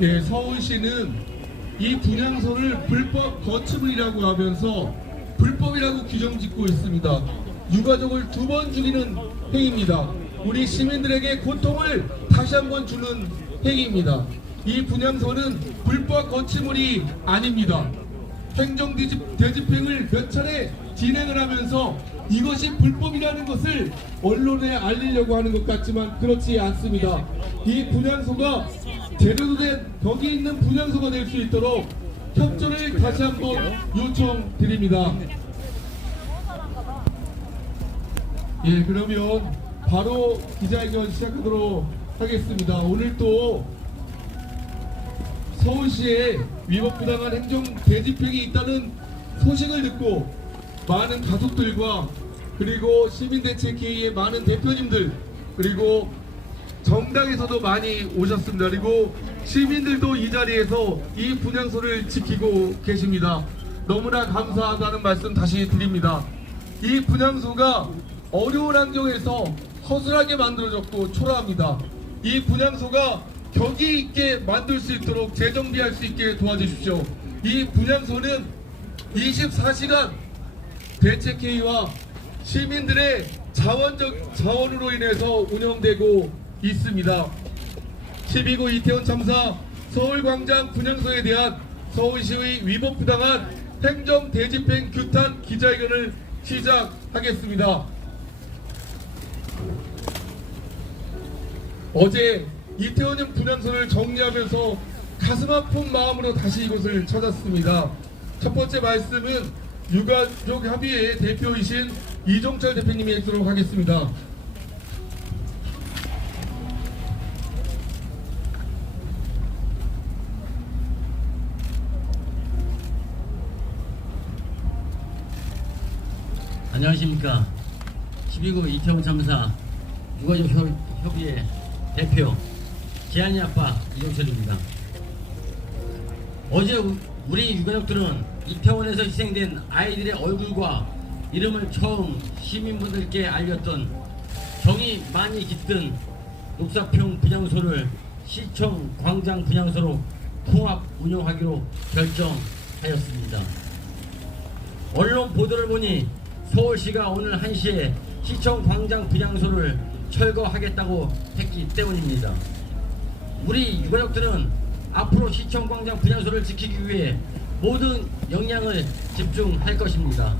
네, 서울시는 이 분향소를 불법 거치물이라고 하면서 불법이라고 규정짓고 있습니다. 유가족을 2번 죽이는 행위입니다. 우리 시민들에게 고통을 다시 한번 주는 행위입니다. 이 분향소는 불법 거치물이 아닙니다. 행정 대집행을 몇 차례 진행을 하면서 이것이 불법이라는 것을 언론에 알리려고 하는 것 같지만 그렇지 않습니다. 이 분향소가 제대로 된 벽이 있는 분향소가 될 수 있도록 협조를 다시 한번 요청드립니다. 예, 그러면 바로 기자회견 시작하도록 하겠습니다. 오늘 또 서울시에 위법부당한 행정 대집행이 있다는 소식을 듣고 많은 가족들과 그리고 시민대책회의의 많은 대표님들 그리고 정당에서도 많이 오셨습니다. 그리고 시민들도 이 자리에서 이 분향소를 지키고 계십니다. 너무나 감사하다는 말씀 다시 드립니다. 이 분향소가 어려운 환경에서 허술하게 만들어졌고 초라합니다. 이 분향소가 격이 있게 만들 수 있도록 재정비할 수 있게 도와주십시오. 이 분향소는 24시간 대책회의와 시민들의 자원으로 인해서 운영되고 있습니다. 12구 이태원 참사 서울광장 분향소에 대한 서울시의 위법부당한 행정 대집행 규탄 기자회견을 시작하겠습니다. 어제 이태원형 분향소를 정리하면서 가슴 아픈 마음으로 다시 이곳을 찾았습니다. 첫 번째 말씀은 유가족 협의회 대표이신 이종철 대표님이 해주도록 하겠습니다. 안녕하십니까. 12구 이태원 참사 유가족 협의회 대표 재한이 아빠 이종철입니다. 어제 우리 유가족들은 이태원에서 희생된 아이들의 얼굴과 이름을 처음 시민분들께 알렸던 정이 많이 깃든 녹사평 분향소를 시청 광장 분향소로 통합 운영하기로 결정하였습니다. 언론 보도를 보니 서울시가 오늘 1시에 시청 광장 분향소를 철거하겠다고 했기 때문입니다. 우리 유가족들은 앞으로 시청 광장 분향소를 지키기 위해 모든 역량을 집중할 것입니다.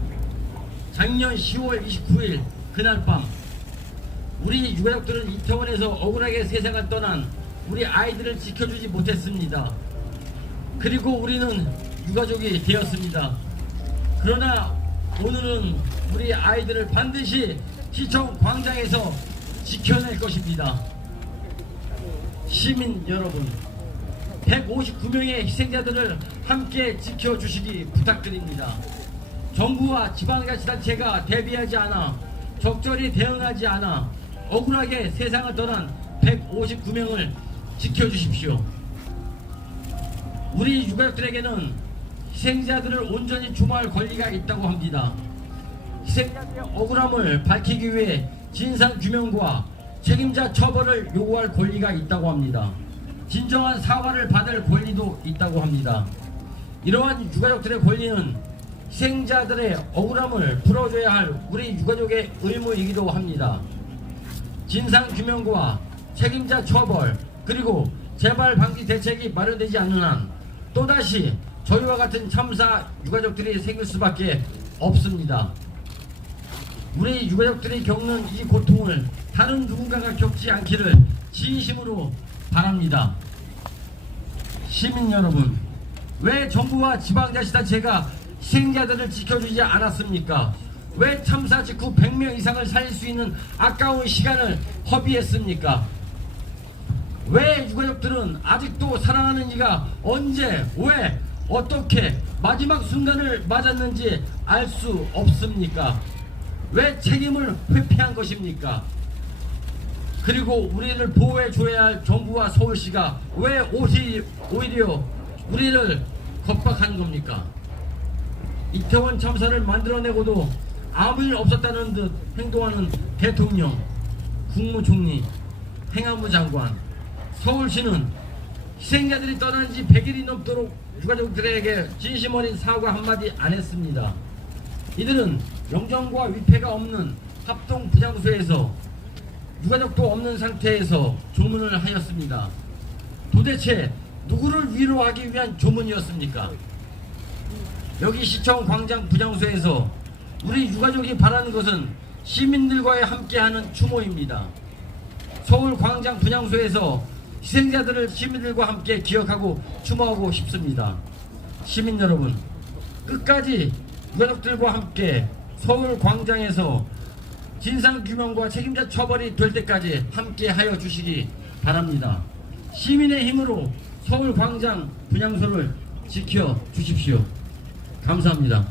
작년 10월 29일 그날 밤 우리 유가족들은 이태원에서 억울하게 세상을 떠난 우리 아이들을 지켜주지 못했습니다. 그리고 우리는 유가족이 되었습니다. 그러나 오늘은 우리 아이들을 반드시 시청 광장에서 지켜낼 것입니다. 시민 여러분, 159명의 희생자들을 함께 지켜주시기 부탁드립니다. 정부와 지방자치단체가 대비하지 않아 적절히 대응하지 않아 억울하게 세상을 떠난 159명을 지켜주십시오. 우리 유가족들에게는 희생자들을 온전히 주모할 권리가 있다고 합니다. 희생자들의 억울함을 밝히기 위해 진상규명과 책임자 처벌을 요구할 권리가 있다고 합니다. 진정한 사과를 받을 권리도 있다고 합니다. 이러한 유가족들의 권리는 희생자들의 억울함을 풀어줘야 할 우리 유가족의 의무이기도 합니다. 진상규명과 책임자 처벌 그리고 재발 방지 대책이 마련되지 않는 한 또다시 저희와 같은 참사 유가족들이 생길 수밖에 없습니다. 우리 유가족들이 겪는 이 고통을 다른 누군가가 겪지 않기를 진심으로 바랍니다. 시민 여러분, 왜 정부와 지방자치단체가 희생자들을 지켜주지 않았습니까? 왜 참사 직후 100명 이상을 살릴 수 있는 아까운 시간을 허비했습니까? 왜 유가족들은 아직도 사랑하는 이가 언제, 왜, 어떻게 마지막 순간을 맞았는지 알 수 없습니까? 왜 책임을 회피한 것입니까? 그리고 우리를 보호해줘야 할 정부와 서울시가 왜 오히려 우리를 겁박한 겁니까? 이태원 참사를 만들어내고도 아무 일 없었다는 듯 행동하는 대통령, 국무총리, 행안부 장관, 서울시는 희생자들이 떠난 지 100일이 넘도록 유가족들에게 진심 어린 사과 한마디 안 했습니다. 이들은 영정과 위패가 없는 합동 부장소에서 유가족도 없는 상태에서 조문을 하였습니다. 도대체 누구를 위로하기 위한 조문이었습니까? 여기 시청 광장 부장소에서 우리 유가족이 바라는 것은 시민들과의 함께하는 추모입니다. 서울 광장 분향소에서 희생자들을 시민들과 함께 기억하고 추모하고 싶습니다. 시민 여러분, 끝까지 유가족들과 함께 서울 광장에서 진상규명과 책임자 처벌이 될 때까지 함께 하여 주시기 바랍니다. 시민의 힘으로 서울 광장 분향소를 지켜 주십시오. 감사합니다.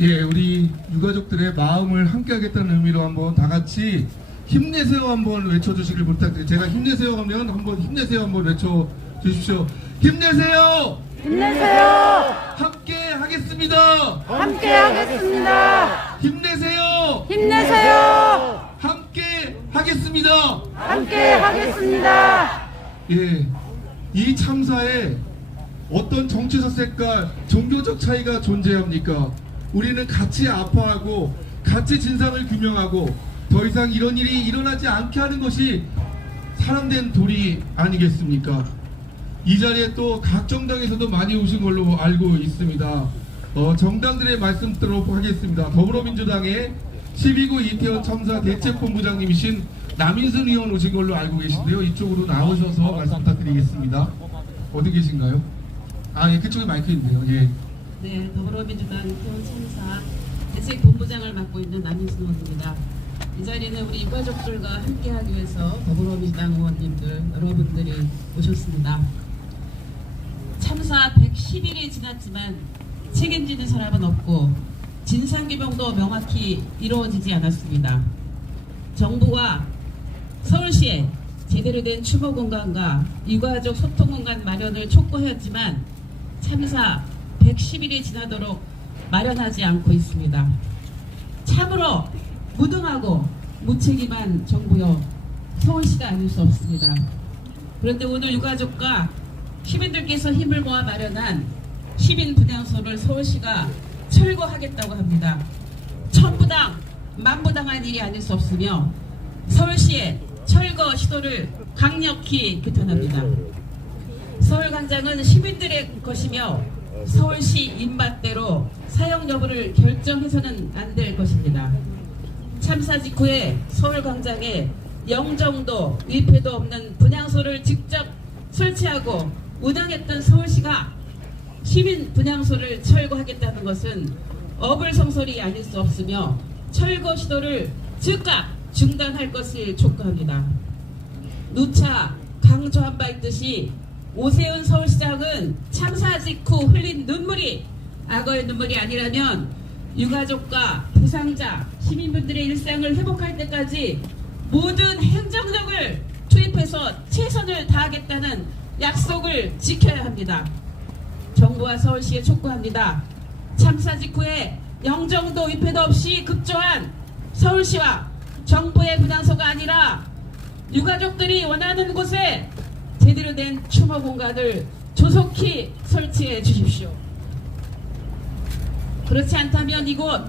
예, 우리 유가족들의 마음을 함께하겠다는 의미로 한번 다 같이 힘내세요 한번 외쳐주시길 부탁드립니다. 제가 힘내세요 하면 한번 힘내세요 한번 외쳐주십시오. 힘내세요. 힘내세요. 함께 하겠습니다. 함께 하겠습니다. 힘내세요. 힘내세요. 함께 하겠습니다. 함께 하겠습니다. 예, 이 참사에 어떤 정치적 색깔, 종교적 차이가 존재합니까? 우리는 같이 아파하고 같이 진상을 규명하고 더 이상 이런 일이 일어나지 않게 하는 것이 사람된 도리 아니겠습니까? 이 자리에 또 각 정당에서도 많이 오신 걸로 알고 있습니다. 정당들의 말씀 듣도록 하겠습니다. 더불어민주당의 12구 이태원 참사 대책본부장님이신 남인순 의원 오신 걸로 알고 계신데요. 이쪽으로 나오셔서 말씀 부탁드리겠습니다. 어디 계신가요? 아, 예, 그쪽에 마이크 있네요. 예. 네, 더불어민주당 이태원 참사 대책본부장을 맡고 있는 남인순 의원입니다. 이 자리는 우리 유가족들과 함께하기 위해서 더불어민주당 의원님들 여러분들이 오셨습니다. 참사 110일이 지났지만 책임지는 사람은 없고 진상규명도 명확히 이루어지지 않았습니다. 정부와 서울시에 제대로 된 추모 공간과 유가족 소통 공간 마련을 촉구하였지만 참사 110일이 지나도록 마련하지 않고 있습니다. 참으로 무능하고 무책임한 정부여 서울시가 아닐 수 없습니다. 그런데 오늘 유가족과 시민들께서 힘을 모아 마련한 시민 분향소를 서울시가 철거하겠다고 합니다. 천부당 만부당한 일이 아닐 수 없으며 서울시의 철거 시도를 강력히 규탄합니다. 서울광장은 시민들의 것이며 서울시 입맛대로 사용 여부를 결정해서는 안 될 것입니다. 참사 직후에 서울광장에 영정도 위패도 없는 분향소를 직접 설치하고 운영했던 서울시가 시민 분향소를 철거하겠다는 것은 어불성설이 아닐 수 없으며 철거 시도를 즉각 중단할 것을 촉구합니다. 누차 강조한 바 있듯이 오세훈 서울시장은 참사 직후 흘린 눈물이 악어의 눈물이 아니라면 유가족과 부상자, 시민분들의 일상을 회복할 때까지 모든 행정력을 투입해서 최선을 다하겠다는 약속을 지켜야 합니다. 정부와 서울시에 촉구합니다. 참사 직후에 영정도 위패도 없이 급조한 서울시와 정부의 분향소가 아니라 유가족들이 원하는 곳에 제대로 된 추모 공간을 조속히 설치해 주십시오. 그렇지 않다면 이곳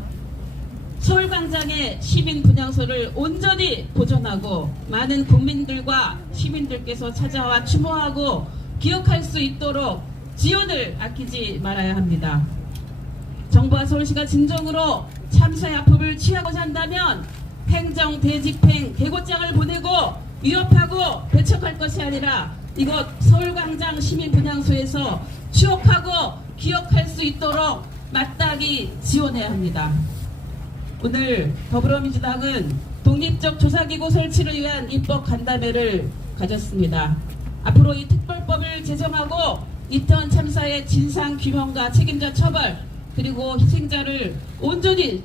서울광장의 시민 분향소를 온전히 보존하고 많은 국민들과 시민들께서 찾아와 추모하고 기억할 수 있도록 지원을 아끼지 말아야 합니다. 정부와 서울시가 진정으로 참사의 아픔을 취하고자 한다면 행정 대집행 대고장을 보내고 위협하고 배척할 것이 아니라 이곳 서울광장 시민 분향소에서 추억하고 기억할 수 있도록 마땅히 지원해야 합니다. 오늘 더불어민주당은 독립적 조사기구 설치를 위한 입법 간담회를 가졌습니다. 앞으로 이 특별법을 제정하고 이태원 참사의 진상 규명과 책임자 처벌 그리고 희생자를 온전히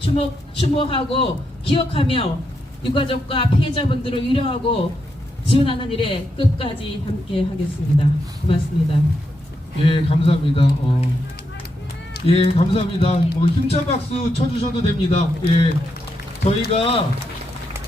추모하고 기억하며 유가족과 피해자분들을 위로하고 지원하는 일에 끝까지 함께 하겠습니다. 고맙습니다. 예, 감사합니다. 예, 감사합니다. 힘찬 박수 쳐주셔도 됩니다. 예, 저희가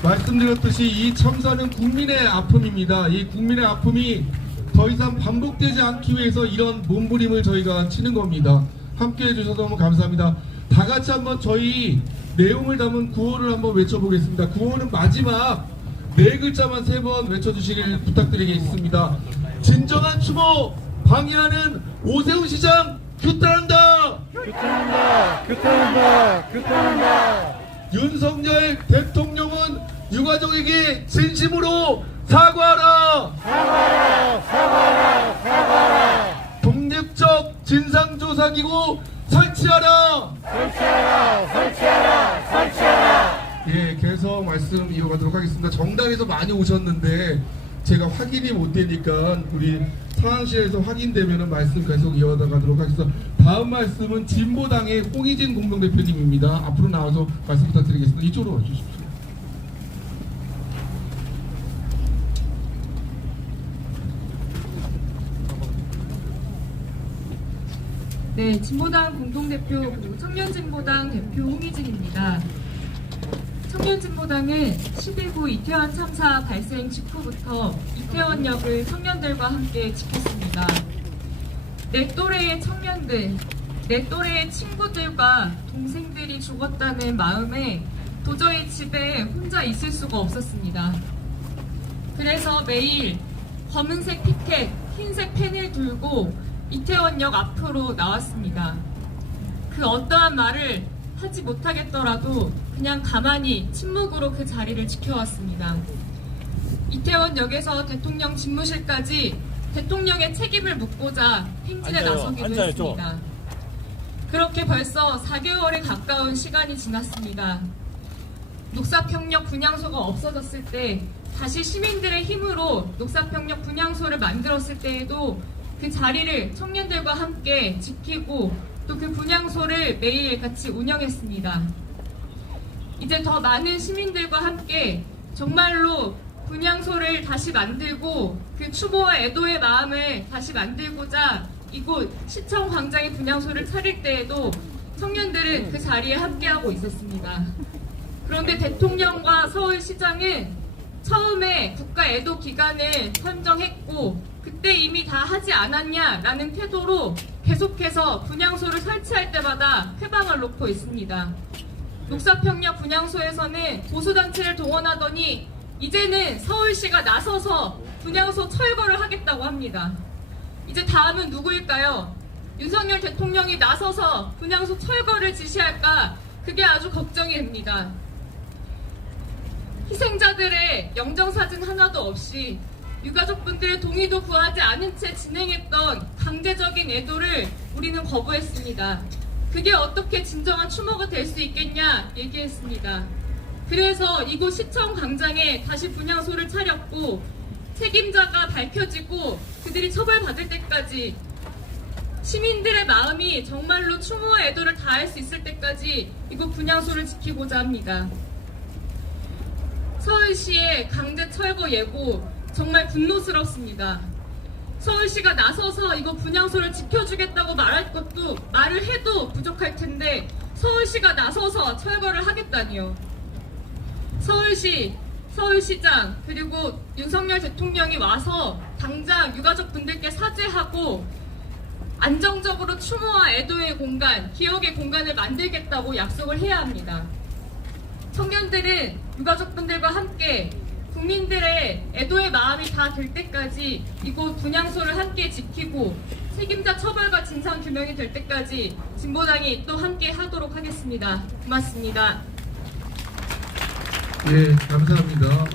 말씀드렸듯이 이 참사는 국민의 아픔입니다. 이 국민의 아픔이 더 이상 반복되지 않기 위해서 이런 몸부림을 저희가 치는 겁니다. 함께 해주셔서 너무 감사합니다. 다 같이 한번 저희 내용을 담은 구호를 한번 외쳐보겠습니다. 구호는 마지막 네 글자만 3번 외쳐주시길 부탁드리겠습니다. 진정한 추모 방해하는 오세훈 시장 규탄한다! 규탄한다! 규탄한다! 규탄한다! 윤석열 대통령은 유가족에게 진심으로 사과하라! 사과하라! 사과하라! 사과하라! 독립적 진상조사기구 설치하라! 설치하라! 설치하라! 설치하라! 예, 계속 말씀 이어가도록 하겠습니다. 정당에서 많이 오셨는데 제가 확인이 못 되니까 우리 상황실에서 확인되면 말씀 계속 이어가도록 하겠습니다. 다음 말씀은 진보당의 홍희진 공동대표님입니다. 앞으로 나와서 말씀 부탁드리겠습니다. 이쪽으로 와주십시오. 네, 진보당 공동대표 그리고 청년진보당 대표 홍희진입니다. 청년진보당은 12구 이태원 참사 발생 직후부터 이태원역을 청년들과 함께 지켰습니다. 내 또래의 청년들, 내 또래의 친구들과 동생들이 죽었다는 마음에 도저히 집에 혼자 있을 수가 없었습니다. 그래서 매일 검은색 피켓, 흰색 펜을 들고 이태원역 앞으로 나왔습니다. 그 어떠한 말을 하지 못하겠더라도 그냥 가만히 침묵으로 그 자리를 지켜왔습니다. 이태원역에서 대통령 집무실까지 대통령의 책임을 묻고자 행진에 나서기도 했습니다. 그렇게 벌써 4개월에 가까운 시간이 지났습니다. 녹사평역 분향소가 없어졌을 때 다시 시민들의 힘으로 녹사평역 분향소를 만들었을 때에도 그 자리를 청년들과 함께 지키고 또 그 분향소를 매일 같이 운영했습니다. 이제 더 많은 시민들과 함께 정말로 분향소를 다시 만들고 그 추모와 애도의 마음을 다시 만들고자 이곳 시청 광장의 분향소를 차릴 때에도 청년들은 그 자리에 함께하고 있었습니다. 그런데 대통령과 서울시장은 처음에 국가 애도 기간을 선정했고 그때 이미 다 하지 않았냐라는 태도로 계속해서 분향소를 설치할 때마다 회방을 놓고 있습니다. 녹사평역 분향소에서는 보수단체를 동원하더니 이제는 서울시가 나서서 분향소 철거를 하겠다고 합니다. 이제 다음은 누구일까요? 윤석열 대통령이 나서서 분향소 철거를 지시할까? 그게 아주 걱정이 됩니다. 희생자들의 영정사진 하나도 없이 유가족분들의 동의도 구하지 않은 채 진행했던 강제적인 애도를 우리는 거부했습니다. 그게 어떻게 진정한 추모가 될 수 있겠냐 얘기했습니다. 그래서 이곳 시청 광장에 다시 분향소를 차렸고 책임자가 밝혀지고 그들이 처벌받을 때까지 시민들의 마음이 정말로 추모와 애도를 다할 수 있을 때까지 이곳 분향소를 지키고자 합니다. 서울시의 강제 철거 예고 정말 분노스럽습니다. 서울시가 나서서 이거 분향소를 지켜주겠다고 말을 해도 부족할 텐데 서울시가 나서서 철거를 하겠다니요. 서울시, 서울시장 그리고 윤석열 대통령이 와서 당장 유가족분들께 사죄하고 안정적으로 추모와 애도의 공간, 기억의 공간을 만들겠다고 약속을 해야 합니다. 청년들은 유가족분들과 함께 국민들의 애도의 마음이 다 들 때까지 이곳 분향소를 함께 지키고 책임자 처벌과 진상 규명이 될 때까지 진보당이 또 함께 하도록 하겠습니다. 고맙습니다. 예, 감사합니다.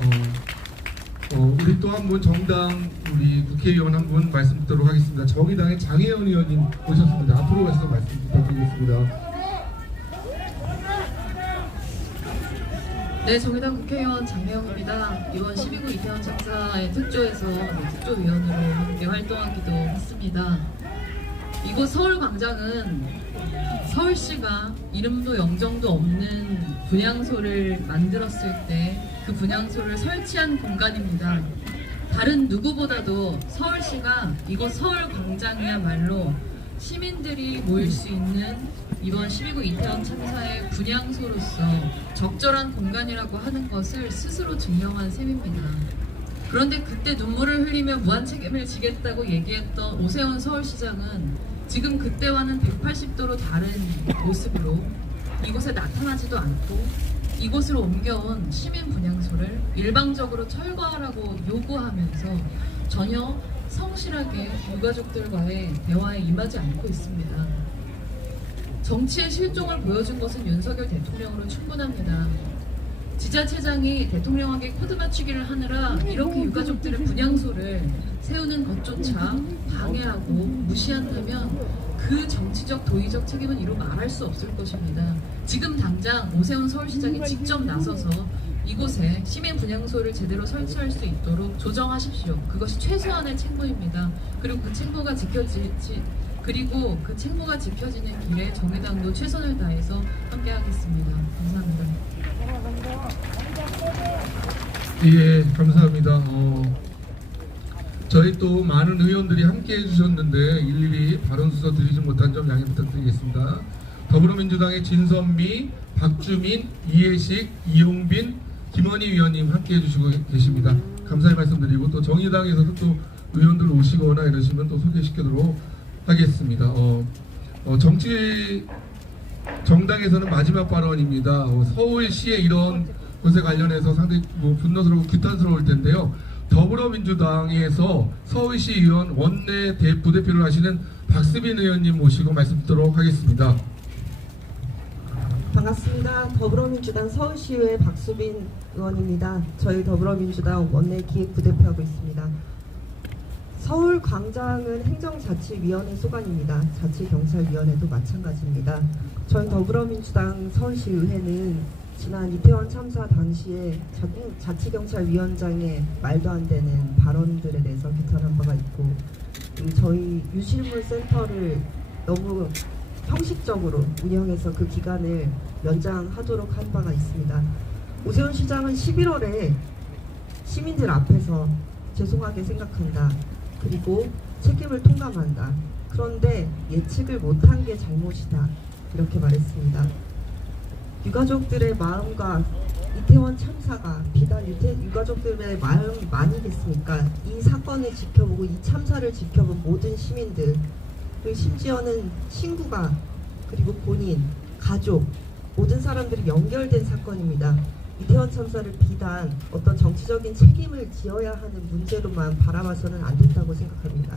우리 또 한 분 정당 우리 국회의원 한 분 말씀 듣도록 하겠습니다. 정의당의 장혜연 의원님 오셨습니다. 앞으로 와서 말씀 부탁드리겠습니다. 네, 정의당 국회의원 장혜영입니다. 이번 12구 이태원 참사의 특조에서 특조위원으로 함께 활동하기도 했습니다. 이곳 서울광장은 서울시가 이름도 영정도 없는 분향소를 만들었을 때 그 분향소를 설치한 공간입니다. 다른 누구보다도 서울시가 이곳 서울광장이야말로 시민들이 모일 수 있는 이번 12구 이태원 참사의 분향소로서 적절한 공간이라고 하는 것을 스스로 증명한 셈입니다. 그런데 그때 눈물을 흘리며 무한 책임을 지겠다고 얘기했던 오세훈 서울시장은 지금 그때와는 180도로 다른 모습으로 이곳에 나타나지도 않고 이곳으로 옮겨온 시민 분향소를 일방적으로 철거하라고 요구하면서 전혀 성실하게 유가족들과의 대화에 임하지 않고 있습니다. 정치의 실종을 보여준 것은 윤석열 대통령으로 충분합니다. 지자체장이 대통령에게 코드 맞추기를 하느라 이렇게 유가족들의 분향소를 세우는 것조차 방해하고 무시한다면 그 정치적 도의적 책임은 이루 말할 수 없을 것입니다. 지금 당장 오세훈 서울시장이 직접 나서서 이곳에 시민 분향소를 제대로 설치할 수 있도록 조정하십시오. 그것이 최소한의 책무입니다. 그리고 그 책무가 지켜지는 길에 정의당도 최선을 다해서 함께하겠습니다. 감사합니다. 예, 감사합니다. 저희 또 많은 의원들이 함께 해주셨는데 일일이 발언 순서 드리지 못한 점 양해 부탁드리겠습니다. 더불어민주당의 진선미, 박주민, 이해식, 이용빈, 김원희 위원님 함께 해주시고 계십니다. 감사의 말씀드리고 또 정의당에서도 또 의원들 오시거나 이러시면 또 소개시키도록 하겠습니다. 정당에서는 마지막 발언입니다. 서울시의 이런 것에 관련해서 상당히 분노스럽고 규탄스러울 텐데요. 더불어민주당에서 서울시 의원 원내 부대표를 하시는 박수빈 의원님 모시고 말씀 듣도록 하겠습니다. 반갑습니다. 더불어민주당 서울시의회 박수빈 의원입니다. 저희 더불어민주당 원내 기획부대표하고 있습니다. 서울광장은 행정자치위원회 소관입니다. 자치경찰위원회도 마찬가지입니다. 저희 더불어민주당 서울시의회는 지난 이태원 참사 당시에 자치경찰위원장의 말도 안 되는 발언들에 대해서 규탄한 바가 있고 저희 유실물 센터를 너무 형식적으로 운영해서 그 기간을 연장하도록 한 바가 있습니다. 오세훈 시장은 11월에 시민들 앞에서 죄송하게 생각한다. 그리고 책임을 통감한다. 그런데 예측을 못한 게 잘못이다. 이렇게 말했습니다. 유가족들의 마음과 이태원 참사가 비단 유가족들의 마음이 아니겠습니까? 이 사건을 지켜보고 이 참사를 지켜본 모든 시민들, 그리고 심지어는 친구가 그리고 본인, 가족, 모든 사람들이 연결된 사건입니다. 이태원 참사를 비단 어떤 정치적인 책임을 지어야 하는 문제로만 바라봐서는 안 된다고 생각합니다.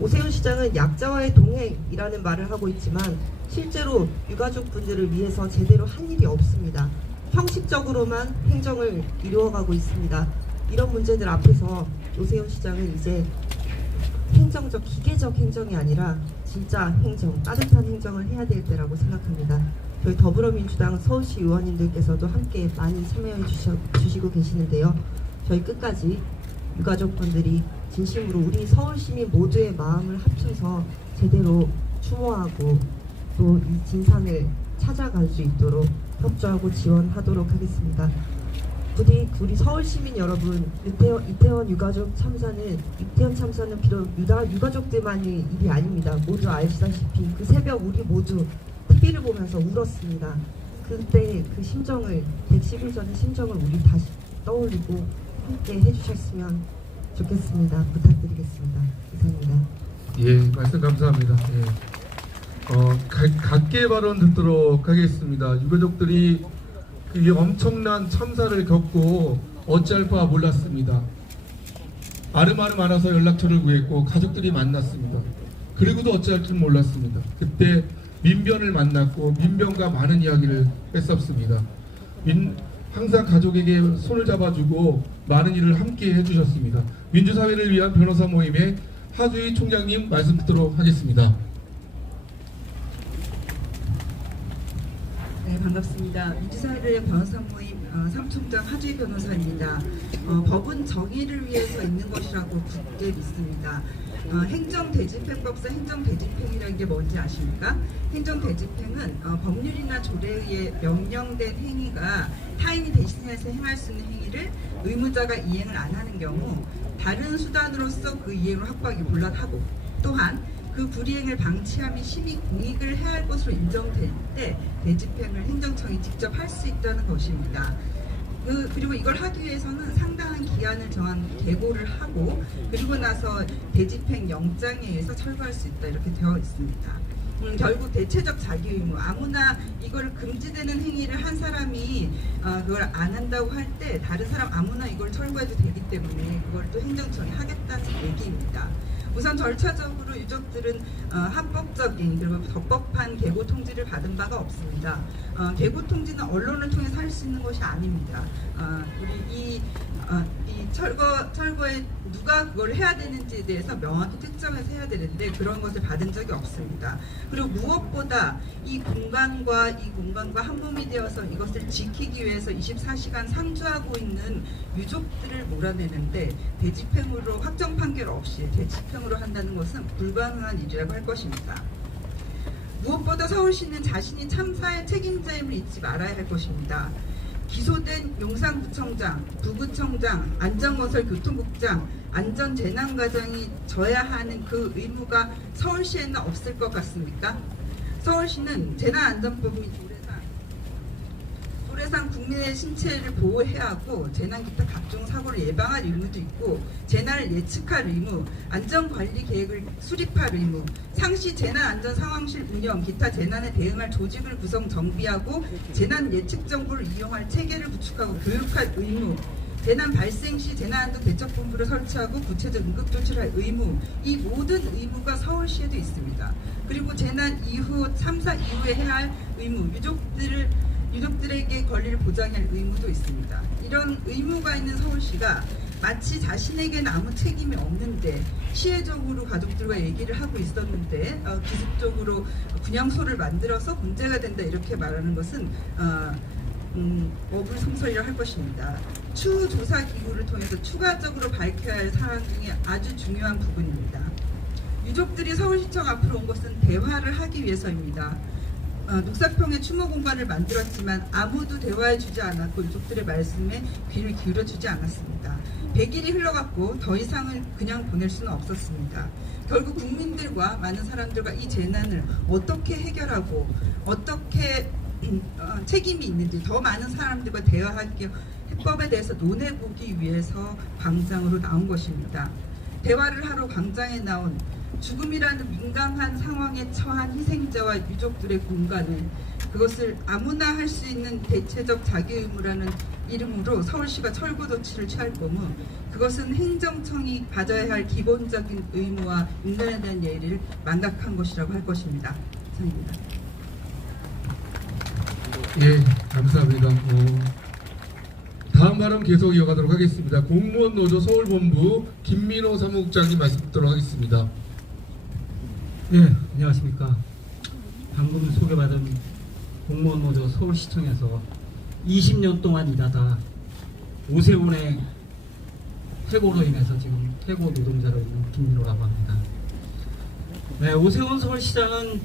오세훈 시장은 약자와의 동행이라는 말을 하고 있지만 실제로 유가족분들을 위해서 제대로 한 일이 없습니다. 형식적으로만 행정을 이루어가고 있습니다. 이런 문제들 앞에서 오세훈 시장은 이제 행정적, 기계적 행정이 아니라 진짜 행정, 따뜻한 행정을 해야 될 때라고 생각합니다. 저희 더불어민주당 서울시 의원님들께서도 함께 많이 참여해 주시고 계시는데요. 저희 끝까지 유가족분들이 진심으로 우리 서울시민 모두의 마음을 합쳐서 제대로 추모하고 또 이 진상을 찾아갈 수 있도록 협조하고 지원하도록 하겠습니다. 부디 우리 서울시민 여러분, 이태원 유가족 참사는 비록 유가족들만의 일이 아닙니다. 모두 아시다시피 그 새벽 우리 모두 TV를 보면서 울었습니다. 그때 그 심정을 110일 전의 심정을 우리 다시 떠올리고 함께 해주셨으면 좋겠습니다. 부탁드리겠습니다. 이상입니다. 예, 말씀 감사합니다. 예. 각계 발언 듣도록 하겠습니다. 유가족들이 이 엄청난 참사를 겪고 어찌할 바 몰랐습니다. 아름아름 알아서 연락처를 구했고 가족들이 만났습니다. 그리고도 어찌할 줄 몰랐습니다. 그때 민변을 만났고 민변과 많은 이야기를 했었습니다. 항상 가족에게 손을 잡아주고 많은 일을 함께 해주셨습니다. 민주사회를 위한 변호사 모임의 하주희 총장님 말씀 듣도록 하겠습니다. 네, 반갑습니다. 민주사회를 위한 변호사 모임 사무총장 하주희 변호사입니다. 법은 정의를 위해서 있는 것이라고 굳게 믿습니다. 행정대집행법상 행정대집행이라는 게 뭔지 아십니까? 행정대집행은 법률이나 조례에 의해 명령된 행위가 타인이 대신해서 행할 수 있는 행위를 의무자가 이행을 안 하는 경우 다른 수단으로서 그 이행을 확보하기 곤란하고, 또한 그 불이행을 방치함이 심히 공익을 해할 것으로 인정될 때 대집행을 행정청이 직접 할 수 있다는 것입니다. 그리고 이걸 하기 위해서는 상당한 기한을 정한 계고를 하고 그리고 나서 대집행 영장에 의해서 철거할 수 있다 이렇게 되어 있습니다. 결국 대체적 자기 의무, 아무나 이걸 금지되는 행위를 한 사람이 그걸 안 한다고 할 때 다른 사람 아무나 이걸 철거해도 되기 때문에 그걸 또 행정청이 하겠다는 얘기입니다. 우선 절차적으로 유족들은 합법적인 그리고 적법한 계고 통지를 받은 바가 없습니다. 계고 통지는 언론을 통해서 할 수 있는 것이 아닙니다. 우리 이 철거에 누가 그걸 해야 되는지에 대해서 명확히 특정해서 해야 되는데 그런 것을 받은 적이 없습니다. 그리고 무엇보다 이 공간과 한 몸이 되어서 이것을 지키기 위해서 24시간 상주하고 있는 유족들을 몰아내는데 대집행으로 확정 판결 없이 대집행으로 한다는 것은 불가능한 일이라고 할 것입니다. 무엇보다 서울시는 자신이 참사의 책임자임을 잊지 말아야 할 것입니다. 기소된 용산구청장, 부구청장, 안전건설교통국장, 안전재난과장이 져야 하는 그 의무가 서울시에는 없을 것 같습니까? 서울시는 재난안전법 및 조례상 국민의 신체를 보호해야 하고 재난 기타 각종 사고를 예방할 의무도 있고 재난을 예측할 의무, 안전관리 계획을 수립할 의무, 상시 재난안전상황실 운영, 기타 재난에 대응할 조직을 구성 정비하고 재난 예측 정보를 이용할 체계를 구축하고 교육할 의무, 재난 발생 시 재난안전대책본부를 설치하고 구체적 응급조치를 할 의무, 이 모든 의무가 서울시에도 있습니다. 그리고 재난 이후, 참사 이후에 해야 할 의무, 유족들에게 권리를 보장할 의무도 있습니다. 이런 의무가 있는 서울시가 마치 자신에게는 아무 책임이 없는데 시혜적으로 가족들과 얘기를 하고 있었는데 기습적으로 분향소를 만들어서 문제가 된다 이렇게 말하는 것은 어불성설이라 할 것입니다. 추후 조사 기구를 통해서 추가적으로 밝혀야 할 사안 중에 아주 중요한 부분입니다. 유족들이 서울시청 앞으로 온 것은 대화를 하기 위해서입니다. 녹사평의 추모 공간을 만들었지만 아무도 대화해주지 않았고 유족들의 말씀에 귀를 기울여주지 않았습니다. 100일이 흘러갔고 더 이상은 그냥 보낼 수는 없었습니다. 결국 국민들과 많은 사람들과 이 재난을 어떻게 해결하고 어떻게 책임이 있는지 더 많은 사람들과 대화하기 해법에 대해서 논해보기 위해서 광장으로 나온 것입니다. 대화를 하러 광장에 나온 죽음이라는 민감한 상황에 처한 희생자와 유족들의 공간을 그것을 아무나 할 수 있는 대체적 자기 의무라는 이름으로 서울시가 철거 조치를 취할 거면 그것은 행정청이 가져야 할 기본적인 의무와 인간에 대한 예의를 망각한 것이라고 할 것입니다. 이상입니다. 예, 감사합니다. 다음 발언 계속 이어가도록 하겠습니다. 공무원 노조 서울본부 김민호 사무국장님 말씀 듣도록 하겠습니다. 네, 안녕하십니까. 방금 소개받은 공무원 노조 서울시청에서 20년 동안 일하다 오세훈의 해고로 인해서 지금 해고 노동자로 있는 김민호라고 합니다. 네, 오세훈 서울시장은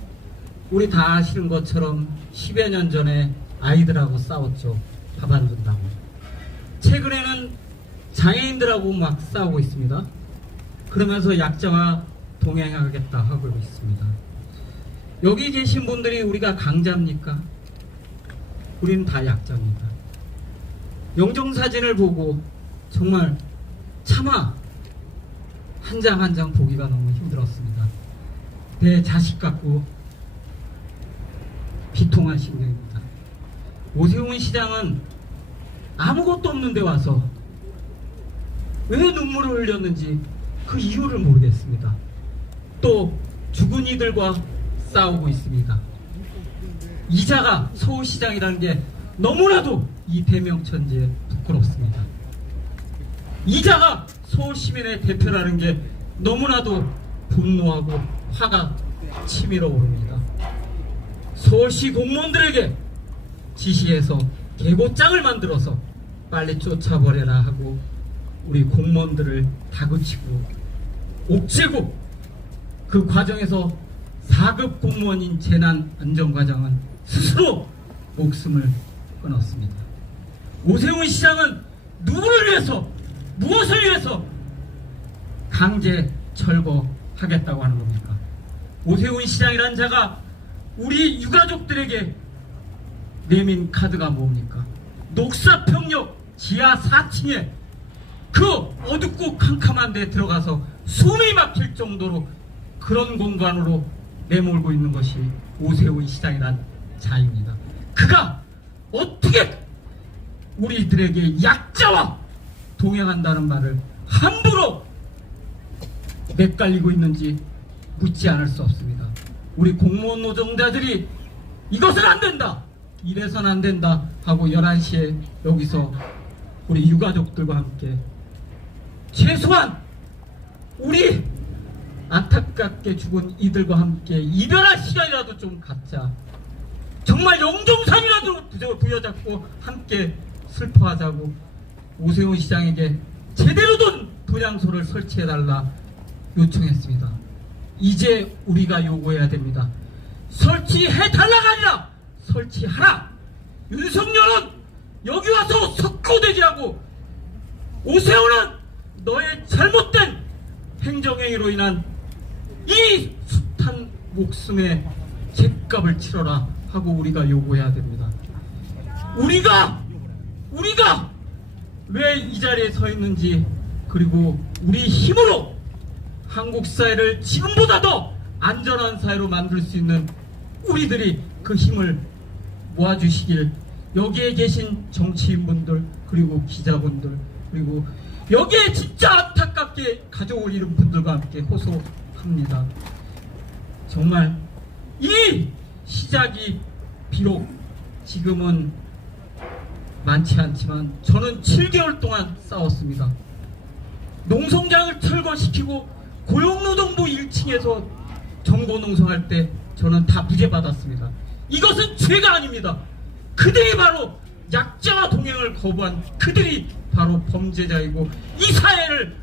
우리 다 아시는 것처럼 10여 년 전에 아이들하고 싸웠죠. 밥 안 준다고. 최근에는 장애인들하고 막 싸우고 있습니다. 그러면서 약자와 동행하겠다 하고 있습니다. 여기 계신 분들이 우리가 강자입니까? 우리는 다 약자입니다. 영정사진을 보고 정말 차마 한 장 한 장 보기가 너무 힘들었습니다. 내 자식 같고 비통한 심경입니다. 오세훈 시장은 아무것도 없는 데 와서 왜 눈물을 흘렸는지 그 이유를 모르겠습니다. 또 죽은 이들과 싸우고 있습니다. 이자가 서울시장이라는 게 너무나도 이 대명천지에 부끄럽습니다. 이자가 서울시민의 대표라는 게 너무나도 분노하고 화가 치밀어 오릅니다. 서울시 공무원들에게 지시해서 계고장을 만들어서 빨리 쫓아버려라 하고 우리 공무원들을 다그치고 옥죄고 그 과정에서 4급 공무원인 재난안전과장은 스스로 목숨을 끊었습니다. 오세훈 시장은 누구를 위해서 무엇을 위해서 강제 철거하겠다고 하는 겁니까? 오세훈 시장이란 자가 우리 유가족들에게 내민 카드가 뭡니까? 녹사평역 지하 4층에 그 어둡고 캄캄한 데 들어가서 숨이 막힐 정도로 그런 공간으로 내몰고 있는 것이 오세훈 시장이란 자입니다. 그가 어떻게 우리들에게 약자와 동행한다는 말을 함부로 내깔리고 있는지 묻지 않을 수 없습니다. 우리 공무원 노동자들이 이것은 안 된다, 이래선 안 된다 하고 11시에 여기서 우리 유가족들과 함께 최소한 우리 안타깝게 죽은 이들과 함께 이별할 시간이라도 좀 갖자. 정말 영정산이라도 부여잡고 함께 슬퍼하자고 오세훈 시장에게 제대로 된 분향소를 설치해달라 요청했습니다. 이제 우리가 요구해야 됩니다. 설치해달라가 아니라 설치하라. 윤석열은 여기 와서 석고대기하고 오세훈은 너의 잘못된 행정행위로 인한 이 숱한 목숨의 죗값을 치러라 하고 우리가 요구해야 됩니다. 우리가 왜 이 자리에 서 있는지, 그리고 우리 힘으로 한국 사회를 지금보다 더 안전한 사회로 만들 수 있는 우리들이 그 힘을 모아주시길 여기에 계신 정치인분들, 그리고 기자분들, 그리고 여기에 진짜 안타깝게 가족을 잃은 분들과 함께 호소합니다. 정말 이 시작이 비록 지금은 많지 않지만 저는 7개월 동안 싸웠습니다. 농성장을 철거시키고 고용노동부 1층에서 정보농성할 때 저는 다 무죄 받았습니다. 이것은 죄가 아닙니다. 그들이 바로 약자와 동행을 거부한 그들이 바로 범죄자이고, 이 사회를,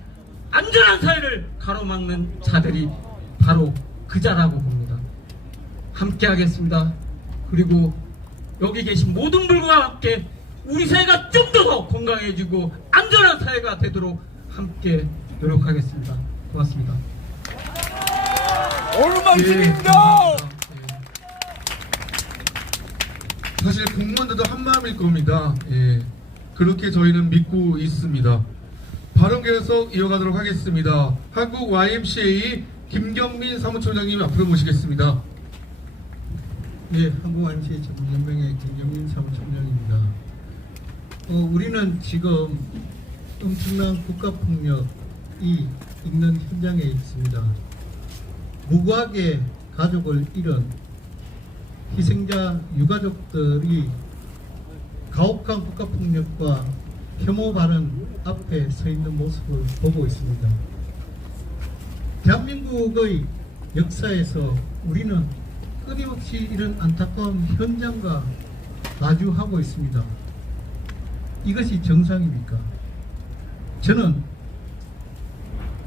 안전한 사회를 가로막는 자들이 바로 그 자라고 봅니다. 함께 하겠습니다. 그리고 여기 계신 모든 분과 함께 우리 사회가 좀 더 건강해지고 안전한 사회가 되도록 함께 노력하겠습니다. 고맙습니다. 오르막집입니다. 사실 공무원들도 한마음일 겁니다. 그렇게 저희는 믿고 있습니다. 발언 계속 이어가도록 하겠습니다. 한국 YMCA 김경민 사무총장님 앞으로 모시겠습니다. 네, 한국 YMCA 전문연맹의 김경민 사무총장입니다. 우리는 지금 엄청난 국가폭력이 있는 현장에 있습니다. 무고하게 가족을 잃은 희생자 유가족들이 가혹한 국가폭력과 혐오 발언 앞에 서 있는 모습을 보고 있습니다. 대한민국의 역사에서 우리는 끊임없이 이런 안타까운 현장과 마주하고 있습니다. 이것이 정상입니까? 저는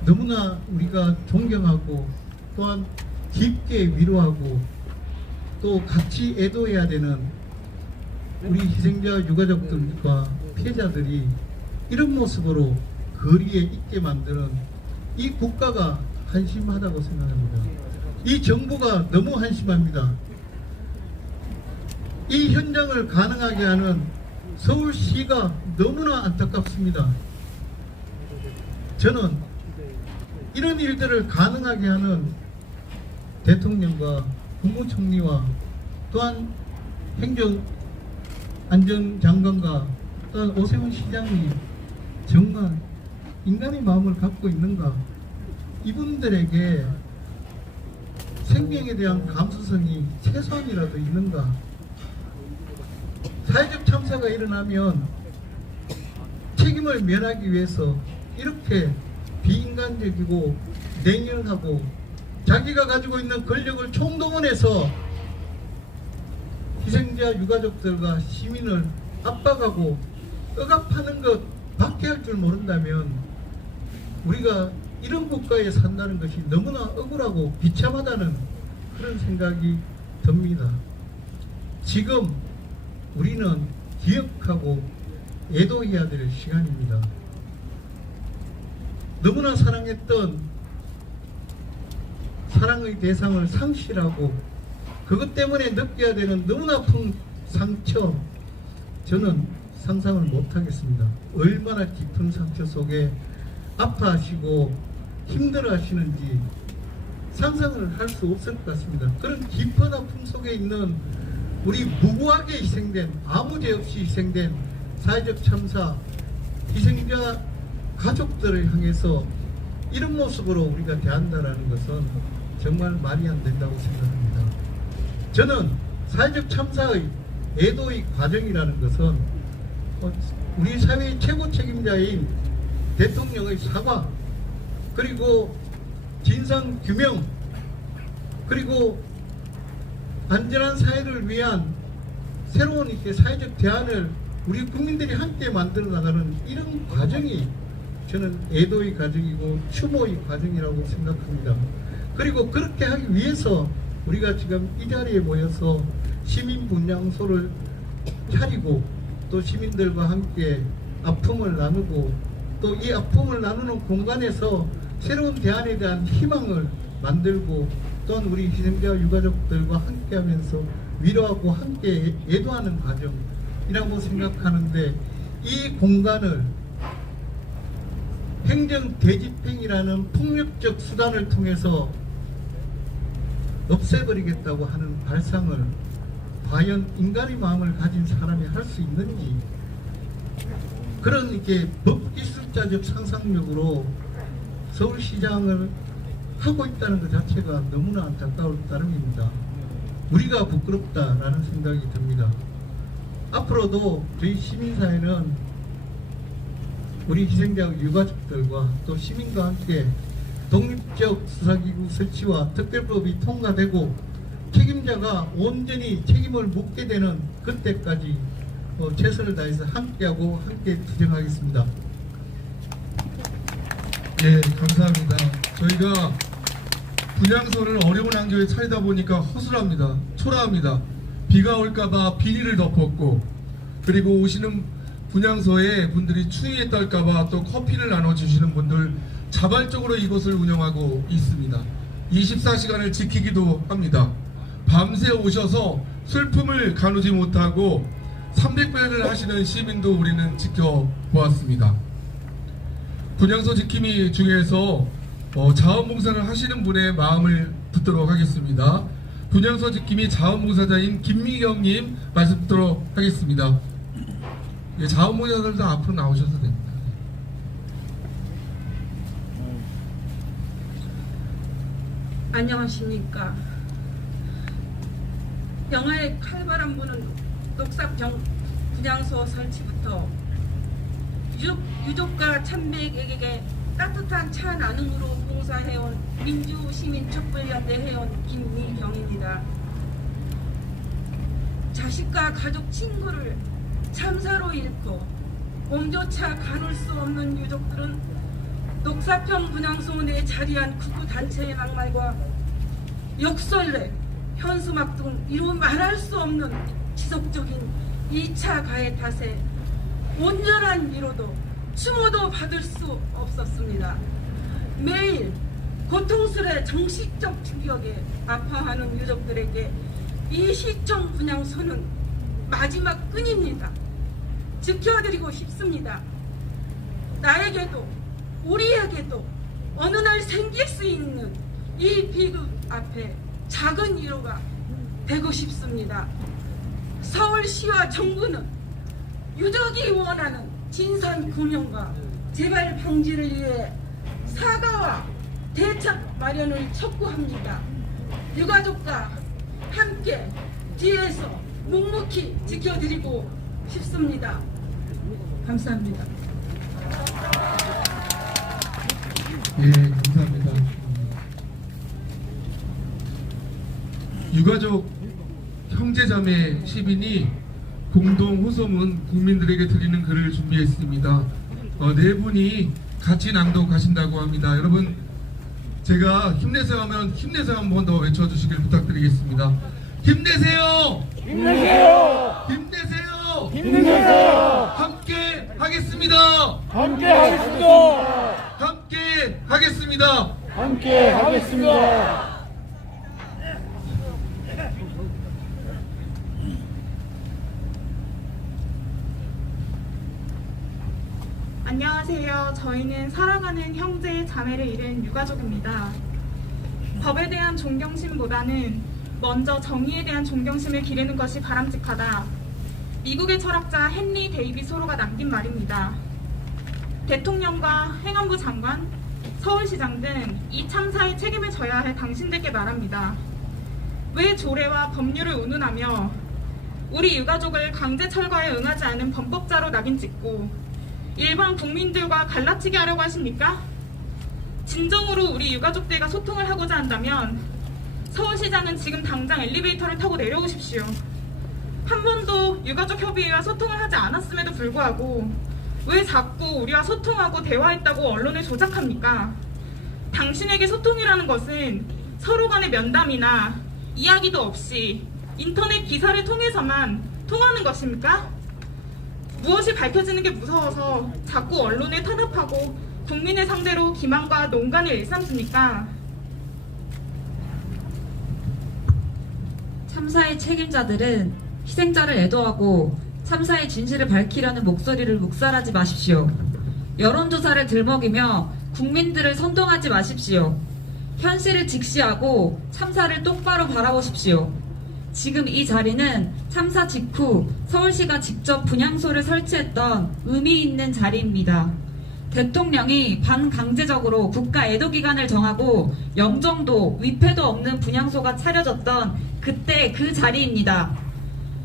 너무나 우리가 존경하고 또한 깊게 위로하고 또 같이 애도해야 되는 우리 희생자 유가족들과 피해자들이 이런 모습으로 거리에 있게 만드는 이 국가가 한심하다고 생각합니다. 이 정부가 너무 한심합니다. 이 현장을 가능하게 하는 서울시가 너무나 안타깝습니다. 저는 이런 일들을 가능하게 하는 대통령과 국무총리와 또한 행정안전장관과 또한 오세훈 시장이 정말 인간의 마음을 갖고 있는가, 이분들에게 생명에 대한 감수성이 최소한이라도 있는가. 사회적 참사가 일어나면 책임을 면하기 위해서 이렇게 비인간적이고 냉혈하고 자기가 가지고 있는 권력을 총동원해서 희생자 유가족들과 시민을 압박하고 억압하는 것 밖에 할 줄 모른다면 우리가 이런 국가에 산다는 것이 너무나 억울하고 비참하다는 그런 생각이 듭니다. 지금 우리는 기억하고 애도해야 될 시간입니다. 너무나 사랑했던 사랑의 대상을 상실하고 그것 때문에 느껴야 되는 너무나 아픈 상처, 저는 상상을 못하겠습니다. 얼마나 깊은 상처 속에 아파하시고 힘들어하시는지 상상을 할 수 없을 것 같습니다. 그런 깊은 아픔 속에 있는 우리 무고하게 희생된, 아무 죄 없이 희생된 사회적 참사 희생자 가족들을 향해서 이런 모습으로 우리가 대한다는 것은 정말 말이 안 된다고 생각합니다. 저는 사회적 참사의 애도의 과정이라는 것은 우리 사회의 최고 책임자인 대통령의 사과, 그리고 진상 규명, 그리고 안전한 사회를 위한 새로운 이렇게 사회적 대안을 우리 국민들이 함께 만들어 나가는 이런 과정이 저는 애도의 과정이고 추모의 과정이라고 생각합니다. 그리고 그렇게 하기 위해서 우리가 지금 이 자리에 모여서 시민 분향소를 차리고 또 시민들과 함께 아픔을 나누고 또 이 아픔을 나누는 공간에서 새로운 대안에 대한 희망을 만들고 또한 우리 희생자 유가족들과 함께 하면서 위로하고 함께 애도하는 과정이라고 생각하는데, 이 공간을 행정 대집행이라는 폭력적 수단을 통해서 없애버리겠다고 하는 발상을 과연 인간의 마음을 가진 사람이 할 수 있는지, 그런 이렇게 법기술자적 상상력으로 서울시장을 하고 있다는 것 자체가 너무나 안타까울 따름입니다. 우리가 부끄럽다라는 생각이 듭니다. 앞으로도 저희 시민사회는 우리 희생자 유가족들과 또 시민과 함께 독립적 수사기구 설치와 특별법이 통과되고 책임자가 온전히 책임을 묻게 되는 그때까지 최선을 다해서 함께하고 함께 투쟁하겠습니다. 예, 감사합니다. 저희가 분향소를 어려운 환경에 차리다 보니까 허술합니다. 초라합니다. 비가 올까봐 비닐을 덮었고, 그리고 오시는 분향소에 분들이 추위에 떨까봐 또 커피를 나눠주시는 분들 자발적으로 이곳을 운영하고 있습니다. 24시간을 지키기도 합니다. 밤새 오셔서 슬픔을 가누지 못하고 300배를 하시는 시민도 우리는 지켜보았습니다. 분향소 지킴이 중에서 자원봉사를 하시는 분의 마음을 듣도록 하겠습니다. 분향소 지킴이 자원봉사자인 김미경님 말씀 듣도록 하겠습니다. 예, 자원봉사자들도 앞으로 나오셔도 됩니다. 안녕하십니까. 영하의 칼바람 부는 녹삽 분향소 설치부터 유족과 참배객에게 따뜻한 차 나눔으로 봉사해온 민주시민촛불연대 회원 김미경입니다. 자식과 가족 친구를 참사로 잃고 몸조차 가눌 수 없는 유족들은 녹사평 분향소 내에 자리한 극우단체의 막말과 역설례, 현수막 등 이루 말할 수 없는 지속적인 2차 가해 탓에 온전한 위로도 추모도 받을 수 없었습니다. 매일 고통스레 정신적 충격에 아파하는 유족들에게 이 시청 분향소는 마지막 끈입니다. 지켜드리고 싶습니다. 나에게도 우리에게도 어느 날 생길 수 있는 이 비극 앞에 작은 위로가 되고 싶습니다. 서울시와 정부는 유족이 원하는 진상 규명과 재발 방지를 위해 사과와 대책 마련을 촉구합니다. 유가족과 함께 뒤에서 묵묵히 지켜드리고 싶습니다. 감사합니다. 예, 감사합니다. 유가족 형제자매 시민이 공동 호소문 국민들에게 드리는 글을 준비했습니다. 네 분이 같이 낭독하신다고 합니다. 여러분, 제가 힘내세요 하면 힘내세요 한 번 더 외쳐주시길 부탁드리겠습니다. 힘내세요! 힘내세요! 힘내세요! 힘내세요! 함께 하겠습니다! 함께 하겠습니다! 함께 하겠습니다! 함께 하겠습니다! 안녕하세요. 저희는 살아가는 형제, 자매를 잃은 유가족입니다. 법에 대한 존경심보다는 먼저 정의에 대한 존경심을 기르는 것이 바람직하다. 미국의 철학자 헨리 데이빗 소로가 남긴 말입니다. 대통령과 행안부 장관, 서울시장 등 이 참사에 책임을 져야 할 당신들께 말합니다. 왜 조례와 법률을 운운하며 우리 유가족을 강제 철거에 응하지 않은 범법자로 낙인 찍고 일반 국민들과 갈라치게 하려고 하십니까? 진정으로 우리 유가족들과 소통을 하고자 한다면 서울시장은 지금 당장 엘리베이터를 타고 내려오십시오. 한 번도 유가족 협의회와 소통을 하지 않았음에도 불구하고 왜 자꾸 우리와 소통하고 대화했다고 언론을 조작합니까? 당신에게 소통이라는 것은 서로 간의 면담이나 이야기도 없이 인터넷 기사를 통해서만 통하는 것입니까? 무엇이 밝혀지는 게 무서워서 자꾸 언론에 탄압하고 국민을 상대로 기만과 농간을 일삼습니까? 참사의 책임자들은 희생자를 애도하고 참사의 진실을 밝히려는 목소리를 묵살하지 마십시오. 여론조사를 들먹이며 국민들을 선동하지 마십시오. 현실을 직시하고 참사를 똑바로 바라보십시오. 지금 이 자리는 참사 직후 서울시가 직접 분향소를 설치했던 의미 있는 자리입니다. 대통령이 반강제적으로 국가 애도기간을 정하고 영정도, 위패도 없는 분향소가 차려졌던 그때 그 자리입니다.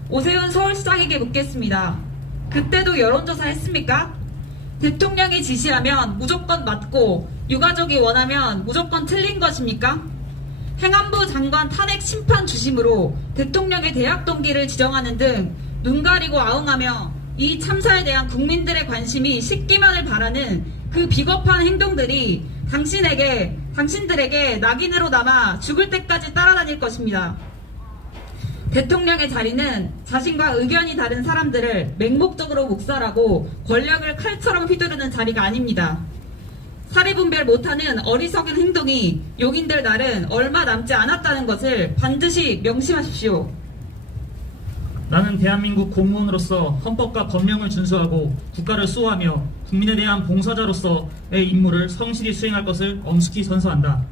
오세훈 서울시장에게 묻겠습니다. 그때도 여론조사 했습니까? 대통령이 지시하면 무조건 맞고 유가족이 원하면 무조건 틀린 것입니까? 행안부 장관 탄핵 심판 주심으로 대통령의 대학 동기를 지정하는 등 눈 가리고 아웅하며 이 참사에 대한 국민들의 관심이 식기만을 바라는 그 비겁한 행동들이 당신들에게 낙인으로 남아 죽을 때까지 따라다닐 것입니다. 대통령의 자리는 자신과 의견이 다른 사람들을 맹목적으로 묵살하고 권력을 칼처럼 휘두르는 자리가 아닙니다. 사리분별 못하는 어리석은 행동이 용인될 날은 얼마 남지 않았다는 것을 반드시 명심하십시오. 나는 대한민국 공무원으로서 헌법과 법령을 준수하고 국가를 수호하며 국민에 대한 봉사자로서의 임무를 성실히 수행할 것을 엄숙히 선서한다.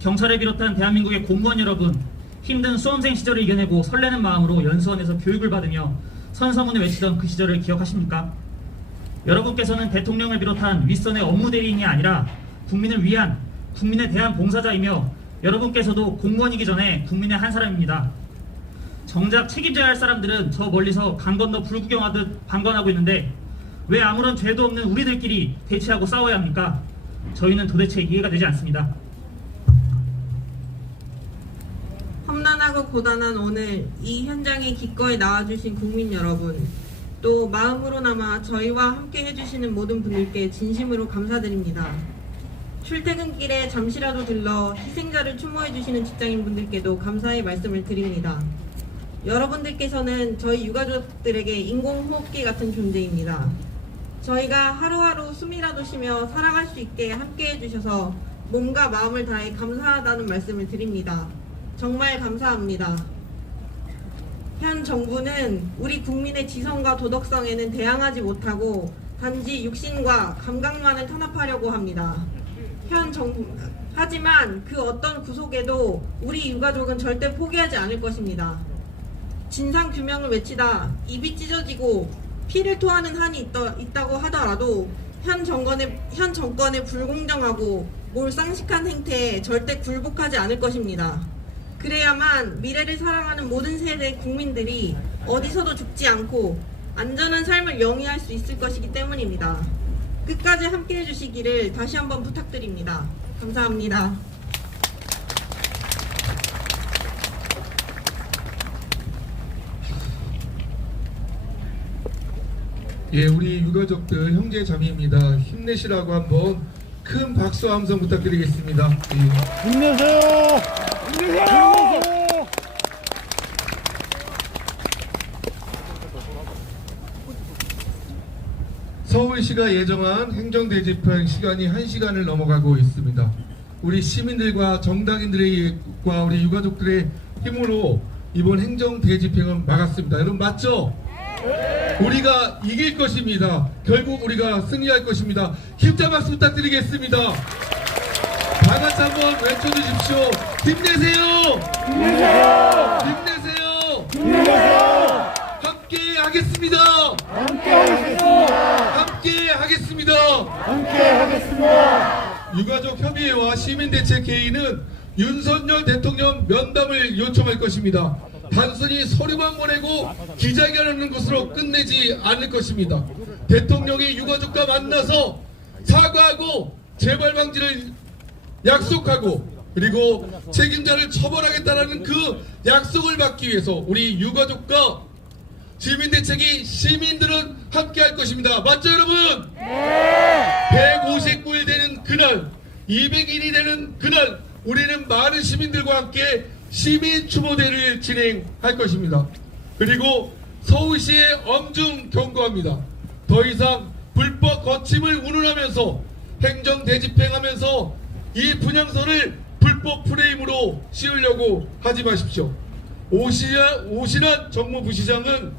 경찰을 비롯한 대한민국의 공무원 여러분, 힘든 수험생 시절을 이겨내고 설레는 마음으로 연수원에서 교육을 받으며 선서문을 외치던 그 시절을 기억하십니까? 여러분께서는 대통령을 비롯한 윗선의 업무 대리인이 아니라 국민을 위한, 국민에 대한 봉사자이며 여러분께서도 공무원이기 전에 국민의 한 사람입니다. 정작 책임져야 할 사람들은 저 멀리서 강 건너 불구경하듯 방관하고 있는데 왜 아무런 죄도 없는 우리들끼리 대치하고 싸워야 합니까? 저희는 도대체 이해가 되지 않습니다. 험난하고 고단한 오늘 이 현장에 기꺼이 나와주신 국민 여러분, 또 마음으로나마 저희와 함께 해주시는 모든 분들께 진심으로 감사드립니다. 출퇴근길에 잠시라도 들러 희생자를 추모해주시는 직장인분들께도 감사의 말씀을 드립니다. 여러분들께서는 저희 유가족들에게 인공호흡기 같은 존재입니다. 저희가 하루하루 숨이라도 쉬며 살아갈 수 있게 함께 해주셔서 몸과 마음을 다해 감사하다는 말씀을 드립니다. 정말 감사합니다. 현 정부는 우리 국민의 지성과 도덕성에는 대항하지 못하고 단지 육신과 감각만을 탄압하려고 합니다. 하지만 그 어떤 구속에도 우리 유가족은 절대 포기하지 않을 것입니다. 진상규명을 외치다 입이 찢어지고 피를 토하는 한이 있다고 하더라도 현 정권의 불공정하고 몰상식한 행태에 절대 굴복하지 않을 것입니다. 그래야만 미래를 사랑하는 모든 세대 국민들이 어디서도 죽지 않고 안전한 삶을 영위할 수 있을 것이기 때문입니다. 끝까지 함께 해주시기를 다시 한번 부탁드립니다. 감사합니다. 예, 우리 유가족들 형제 자매입니다. 힘내시라고 한번 큰 박수 함성 부탁드리겠습니다. 예. 힘내세요! 힘내세요! 서울시가 예정한 행정대집행 시간이 1시간을 넘어가고 있습니다. 우리 시민들과 정당인들과 우리 유가족들의 힘으로 이번 행정대집행은 막았습니다. 여러분 맞죠? 우리가 이길 것입니다. 결국 우리가 승리할 것입니다. 힘찬 박수 부탁드리겠습니다. 다 같이 한번 외쳐주십시오. 힘내세요. 힘내세요. 힘내세요. 힘내세요. 함께 하겠습니다. 함께 하겠습니다. 함께 하겠습니다. 함께 하겠습니다. 유가족 협의회와 시민대책회의는 윤석열 대통령 면담을 요청할 것입니다. 단순히 서류만 보내고 기자회견하는 것으로 끝내지 않을 것입니다. 대통령이 유가족과 만나서 사과하고 재발 방지를 약속하고 그리고 책임자를 처벌하겠다는 그 약속을 받기 위해서 우리 유가족과 시민대책이 시민들은 함께 할 것입니다. 맞죠 여러분? 네. 159일 되는 그날 200일이 되는 그날 우리는 많은 시민들과 함께 시민 추모대를 진행할 것입니다. 그리고 서울시에 엄중 경고합니다. 더 이상 불법 거침을 운운하면서 행정 대집행하면서 이 분향소를 불법 프레임으로 씌우려고 하지 마십시오. 오신환 정무부시장은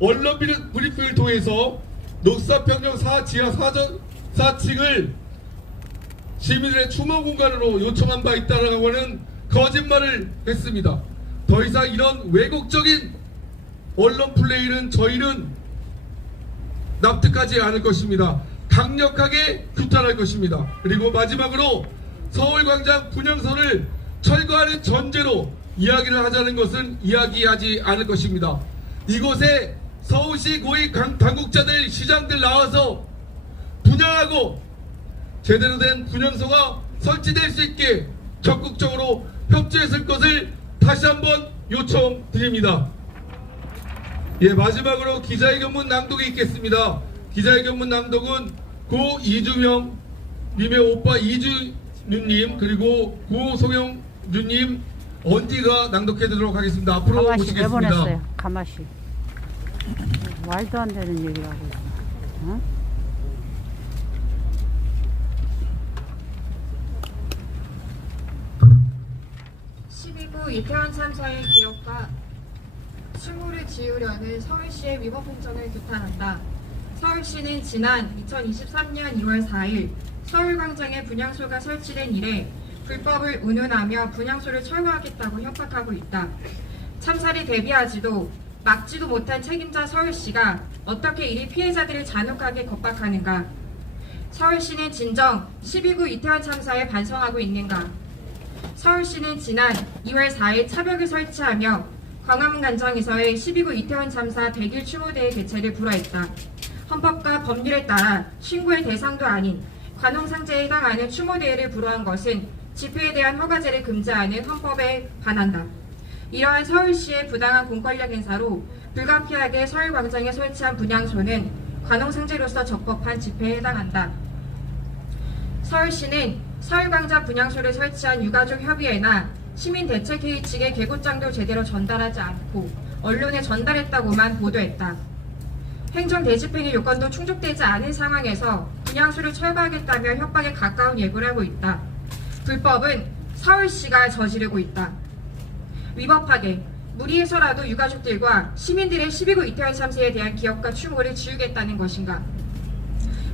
언론 브리핑을 통해서 녹사평경 지하 4층을 시민들의 추모 공간으로 요청한 바 있다라고 하는 거짓말을 했습니다. 더 이상 이런 왜곡적인 언론 플레이는 저희는 납득하지 않을 것입니다. 강력하게 규탄할 것입니다. 그리고 마지막으로 서울광장 분향소를 철거하는 전제로 이야기를 하자는 것은 이야기하지 않을 것입니다. 이곳에 서울시 고위 당국자들, 시장들 나와서 분양하고 제대로 된 분향소가 설치될 수 있게 적극적으로 협조했을 것을 다시 한번 요청드립니다. 예, 마지막으로 기자회견문 낭독이 있겠습니다. 기자회견문 낭독은 고 이주명 님의 오빠 이준윤님 그리고 고 송영준님 언디가 낭독해드리도록 하겠습니다. 앞으로 가마시 모시겠습니다. 내보냈어요. 가마시. 말도 안 되는 얘기를 하고 있어. 어? 이태원 참사의 기억과 추모를 지으려는 서울시의 위법 행정을 규탄한다. 서울시는 지난 2023년 2월 4일 서울광장에 분향소가 설치된 이래 불법을 운운하며 분향소를 철거하겠다고 협박하고 있다. 참사를 대비하지도 막지도 못한 책임자 서울시가 어떻게 이리 피해자들을 잔혹하게 겁박하는가? 서울시는 진정 12구 이태원 참사에 반성하고 있는가? 서울시는 지난 2월 4일 차벽을 설치하며 광화문 간장에서의 12구 이태원 참사 100일 추모대회 개최를 불허했다. 헌법과 법률에 따라 신고의 대상도 아닌 관홍상제에 해당하는 추모대회를 불허한 것은 집회에 대한 허가제를 금지하는 헌법에 반한다. 이러한 서울시의 부당한 공권력 행사로 불가피하게 서울광장에 설치한 분향소는 관홍상제로서 적법한 집회에 해당한다. 서울시는 서울광장 분향소를 설치한 유가족협의회나 시민대책회의 측의 계고장도 제대로 전달하지 않고 언론에 전달했다고만 보도했다. 행정대집행의 요건도 충족되지 않은 상황에서 분향소를 철거하겠다며 협박에 가까운 예고를 하고 있다. 불법은 서울시가 저지르고 있다. 위법하게 무리해서라도 유가족들과 시민들의 12구 이태원 참사에 대한 기억과 추모를 지우겠다는 것인가?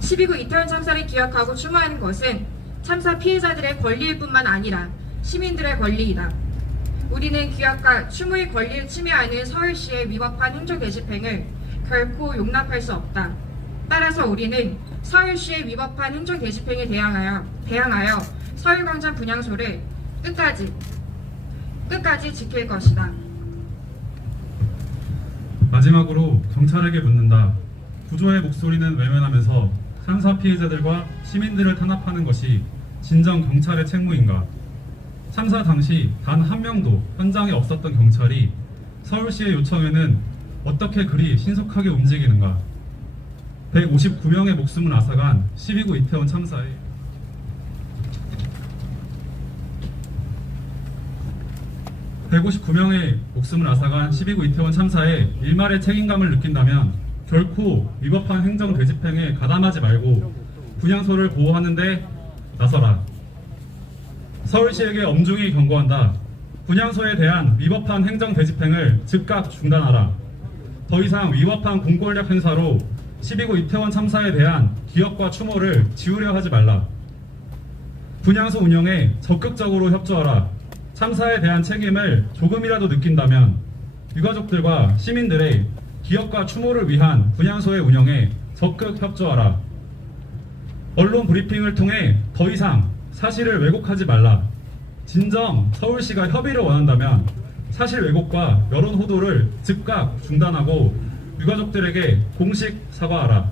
12구 이태원 참사를 기억하고 추모하는 것은 참사 피해자들의 권리일 뿐만 아니라 시민들의 권리이다. 우리는 기억과 추모의 권리를 침해하는 서울시의 위법한 행정대집행을 결코 용납할 수 없다. 따라서 우리는 서울시의 위법한 행정대집행에 대항하여 서울광장 분향소를 끝까지 지킬 것이다. 마지막으로 경찰에게 묻는다. 구조의 목소리는 외면하면서 참사 피해자들과 시민들을 탄압하는 것이 진정 경찰의 책무인가? 참사 당시 단 한 명도 현장에 없었던 경찰이 서울시의 요청에는 어떻게 그리 신속하게 움직이는가? 159명의 목숨을 앗아간 12구 이태원 참사에 일말의 책임감을 느낀다면 결코 위법한 행정 되집행에 가담하지 말고 분향소를 보호하는 데 나서라. 서울시에게 엄중히 경고한다. 분향소에 대한 위법한 행정 되집행을 즉각 중단하라. 더 이상 위법한 공권력 행사로 12구 이태원 참사에 대한 기억과 추모를 지우려 하지 말라. 분향소 운영에 적극적으로 협조하라. 참사에 대한 책임을 조금이라도 느낀다면 유가족들과 시민들의 기억과 추모를 위한 분향소의 운영에 적극 협조하라. 언론 브리핑을 통해 더 이상 사실을 왜곡하지 말라. 진정 서울시가 협의를 원한다면 사실 왜곡과 여론 호도를 즉각 중단하고 유가족들에게 공식 사과하라.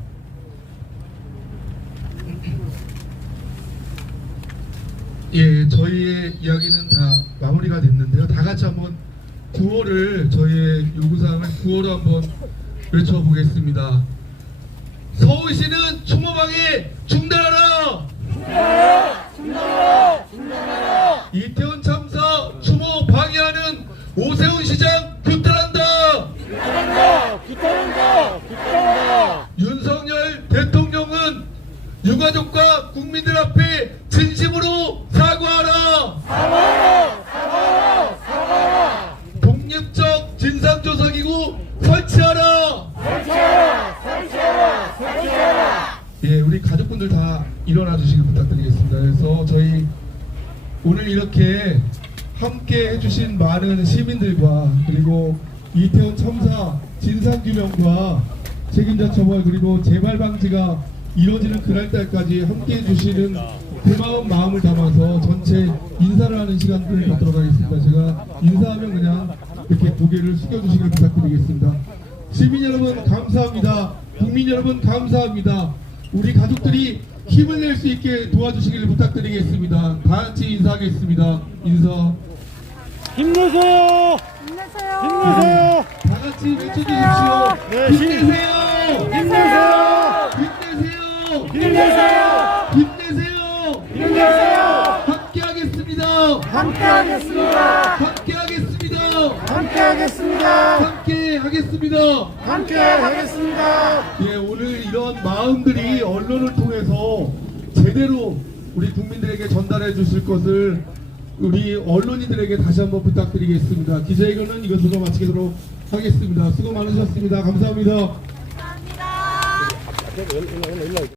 예, 저희의 이야기는 다 마무리가 됐는데요. 다 같이 한번 구호를, 저희의 요구사항을 구호로 한번 외쳐보겠습니다. 서울시는 추모방해 중단하라! 중단하라! 이태원 참사 추모 방해하는 오세훈 시장 규탄한다! 규탄한다! 윤석열 대통령은 유가족과 국민들 앞에 진심으로 사과하라! 사과하라! 독립적 진상조사기구 설치하라! 예, 우리 가족분들 다 일어나 주시길 부탁드리겠습니다. 그래서 저희 오늘 이렇게 함께 해주신 많은 시민들과 그리고 이태원 참사 진상규명과 책임자 처벌 그리고 재발 방지가 이루어지는 그날까지 함께 해주시는 고마운 마음을 담아서 전체 인사를 하는 시간을 갖도록 하겠습니다. 제가 인사하면 그냥 이렇게 고개를 숙여주시길 부탁드리겠습니다. 시민 여러분 감사합니다. 국민 여러분 감사합니다. 우리 가족들이 힘을 낼 수 있게 도와주시길 부탁드리겠습니다. 다 같이 인사하겠습니다. 인사. 힘내세요! 힘내세요! 다 같이 외쳐주십시오. 네, 힘내세요! 힘내세요! 힘내세요! 힘내세요! 힘내세요! 힘내세요! 함께 하겠습니다. 함께 하겠습니다! 함께 하겠습니다. 함께 하겠습니다! 함께 하겠습니다. 함께 하겠습니다! 예, 오늘 이런 마음들이 언론을 통해서 제대로 우리 국민들에게 전달해 주실 것을 우리 언론인들에게 다시 한번 부탁드리겠습니다. 기자회견은 이것으로 마치도록 하겠습니다. 수고 많으셨습니다. 감사합니다.